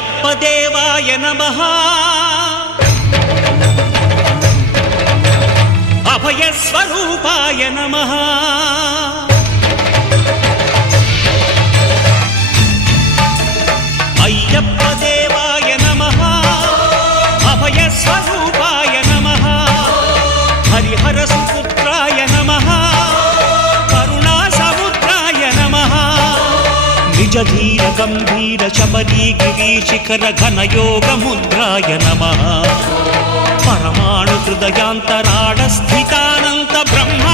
అయ్యప్ప దేవాయ నమః అభయ స్వరూపాయ నమః అయ్యప్ప దేవాయ నమః అభయ స్వరూపాయ నమః హరిహర సుపుత్రాయ నమః కరుణా సముద్రాయ నమః నిజ ధీర గంభీర శబరీ గిరి శిఖర ఘన యోగ ముద్రాయ నమః పరమాణు హృదయాంతరాళ స్థితానంత బ్రహ్మ